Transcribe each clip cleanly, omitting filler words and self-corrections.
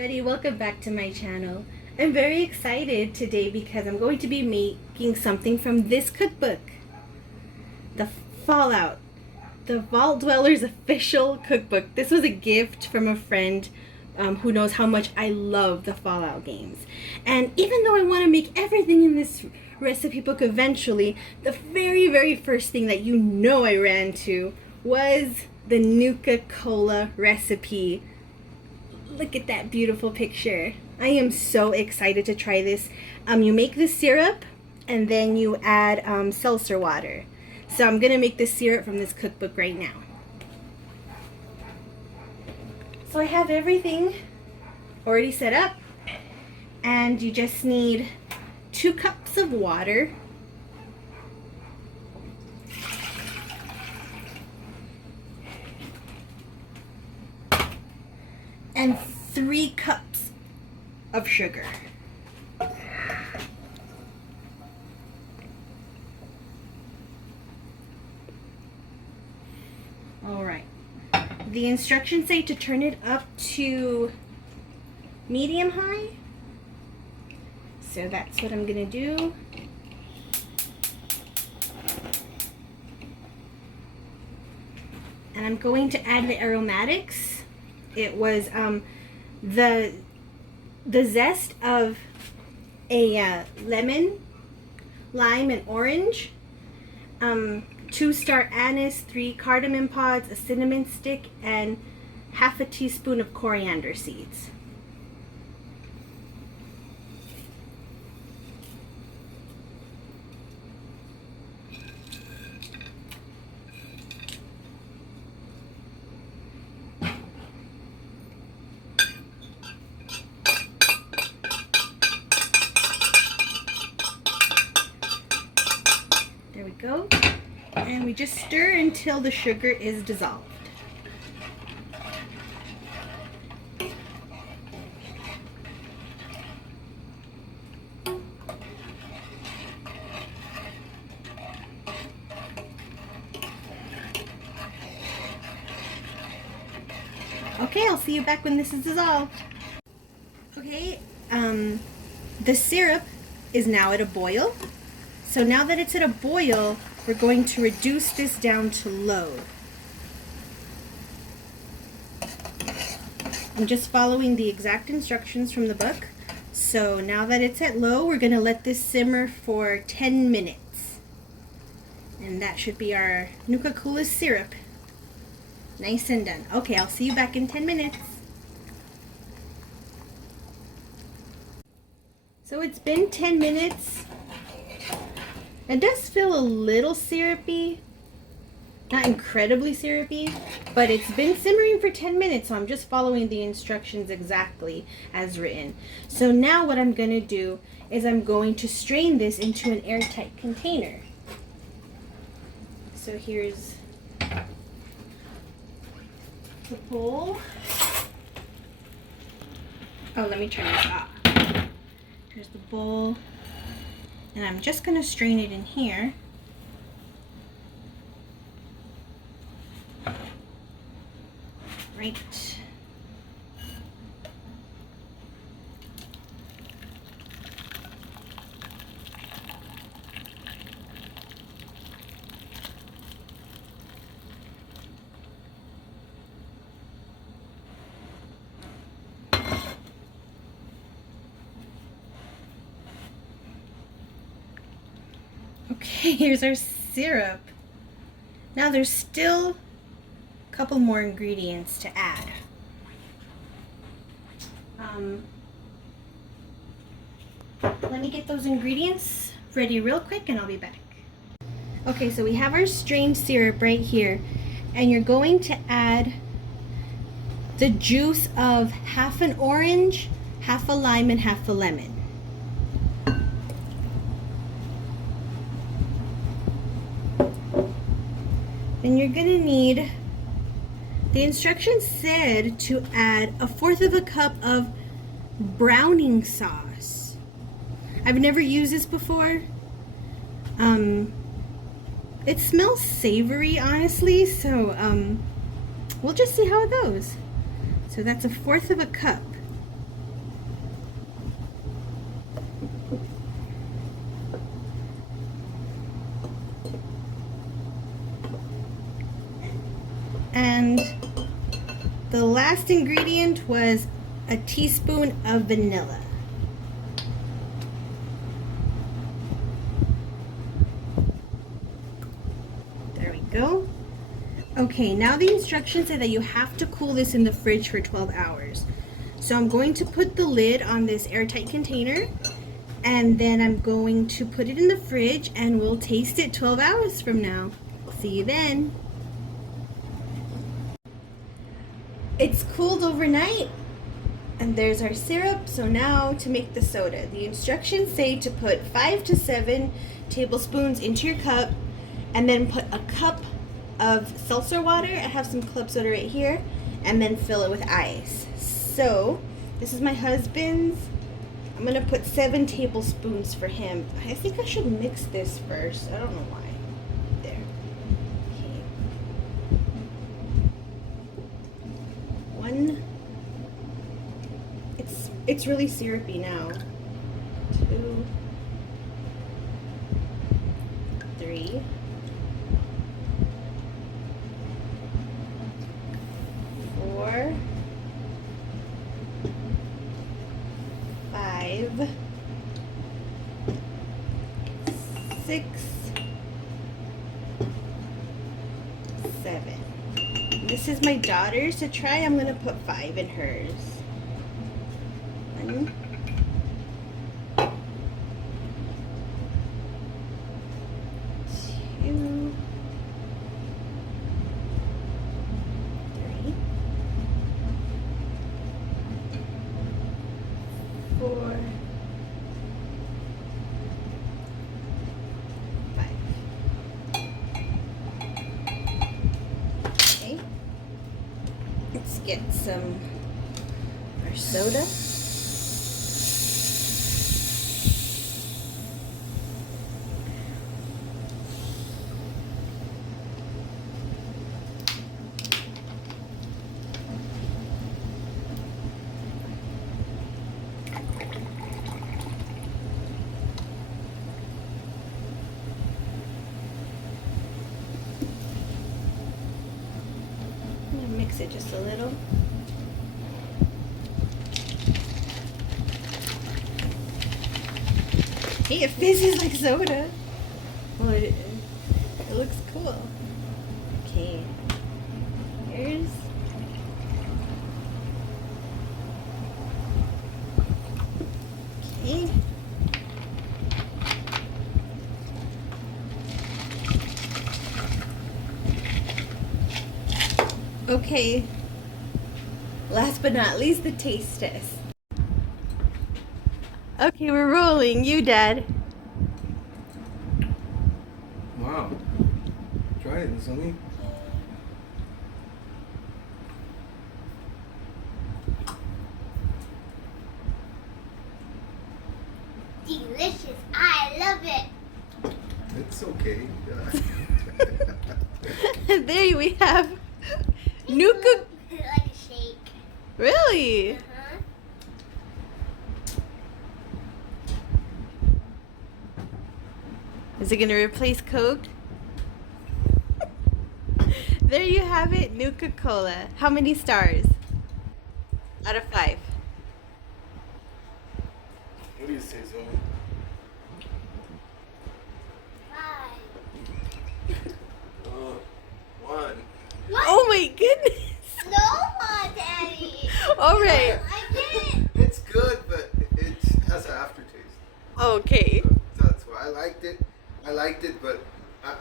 everybody, welcome back to my channel. I'm very excited today because I'm going to be making something from this cookbook. The Fallout, the Vault Dwellers official cookbook. This was a gift from a friend who knows how much I love the Fallout games. And even though I want to make everything in this recipe book eventually, the very first thing that I ran to was the Nuka-Cola recipe. Look at that beautiful picture. I am so excited to try this. You make the syrup and then you add seltzer water. So I'm gonna make the syrup from this cookbook right now. So I have everything already set up, and you just need 2 cups of water, and 3 cups of sugar. All right. The instructions say to turn it up to medium high. So that's what I'm gonna do. And I'm going to add the aromatics. It was the zest of a lemon, lime, and orange, 2 star anise, 3 cardamom pods, a cinnamon stick, and half a teaspoon of coriander seeds. There we go. And we just stir until the sugar is dissolved. Okay, I'll see you back when this is dissolved. Okay, the syrup is now at a boil. So now that it's at a boil, we're going to reduce this down to low. I'm just following the exact instructions from the book. So now that it's at low, we're going to let this simmer for 10 minutes. And that should be our Nuka-Cola syrup. Nice and done. Okay, I'll see you back in 10 minutes. So it's been 10 minutes. It does feel a little syrupy, not incredibly syrupy, but it's been simmering for 10 minutes, so I'm just following the instructions exactly as written. So now what I'm going to do is I'm going to strain this into an airtight container. So here's the bowl. Oh, let me turn this off. Here's the bowl. And I'm just going to strain it in here. Right. Okay, here's our syrup. Now there's still a couple more ingredients to add. Let me get those ingredients ready real quick and I'll be back. Okay, so we have our strained syrup right here, and you're going to add the juice of half an orange, half a lime, and half a lemon. Then you're gonna need, the instructions said to add 1/4 cup of browning sauce. I've never used this before. It smells savory, honestly, so we'll just see how it goes. So that's 1/4 cup. And the last ingredient was a teaspoon of vanilla. There we go. Okay, now the instructions say that you have to cool this in the fridge for 12 hours. So I'm going to put the lid on this airtight container, and then I'm going to put it in the fridge and we'll taste it 12 hours from now. See you then. It's cooled overnight and there's our syrup. So now to make the soda. The instructions say to put 5 to 7 tablespoons into your cup and then put a cup of seltzer water. I have some club soda right here, and then fill it with ice. So this is my husband's. I'm gonna put 7 tablespoons for him. I think I should mix this first. I don't know why. There. Okay. 1. It's really syrupy now. 2, 3, 4, 5, 6, 7. This is my daughter's to try. I'm gonna put 5 in hers. 1, 2, 3, 4, 5. Okay. Let's get some our soda. Mix it just a little. Hey, it fizzes like soda. Well, it looks cool. Okay. Here's okay. Okay, last but not least, the taste test. Okay, we're rolling. You, Dad. Wow. Try it, Zoe. Delicious. I love it. It's okay. There we have Nuka. Like a shake. Really? Uh-huh. Is it gonna replace Coke? There you have it, Nuka-Cola. How many stars? Out of 5. What do you say, Zoe? 5. 1. What? Oh my goodness! No, Daddy. All right. I didn't. It's good, but it has an aftertaste. Okay. That's why I liked it. But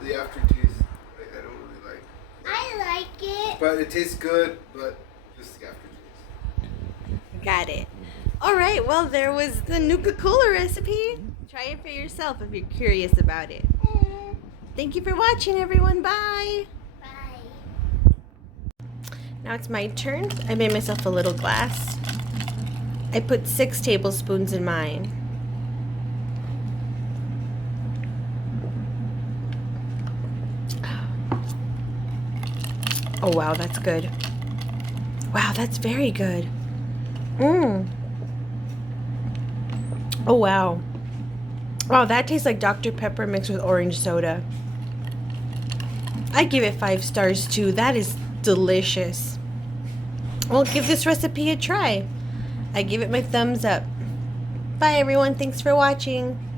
the aftertaste, I don't really like. I like it. But it tastes good, but just the aftertaste. Got it. All right. Well, there was the Nuka-Cola recipe. Try it for yourself if you're curious about it. Thank you for watching, everyone. Bye. Bye. Now it's my turn. I made myself a little glass. I put 6 tablespoons in mine. Oh wow, that's good. Wow, that's very good. Oh wow. Wow, that tastes like Dr. Pepper mixed with orange soda. I give it 5 stars too. That is delicious. Well, give this recipe a try. I give it my thumbs up. Bye everyone, thanks for watching.